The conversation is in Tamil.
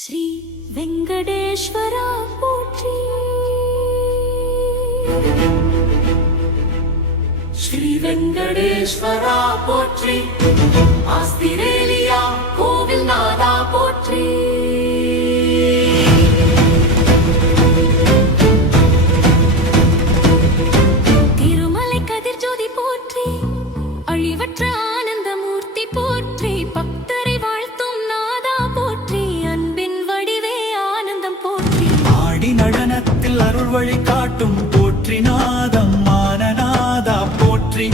ஸ்ரீ வெங்கடேஸ்வரா போற்றி. ஸ்ரீ வெங்கடேஸ்வரா போற்றி. ஆஸ்திரேலியா கோவில் நாதா போற்றி. திருமலை கதிர் ஜோதி போற்றி. அழிவற்ற ஆனந்த மூர்த்தி போற்றி. பக்தரை வாழ்த்தும் நாதா போற்றி. அன்பின் வடிவே ஆனந்தம் போற்றி. ஆடி நடனத்தில் அருள் வழி காட்டும் போற்றி நாதம் மானநாதா போற்றி.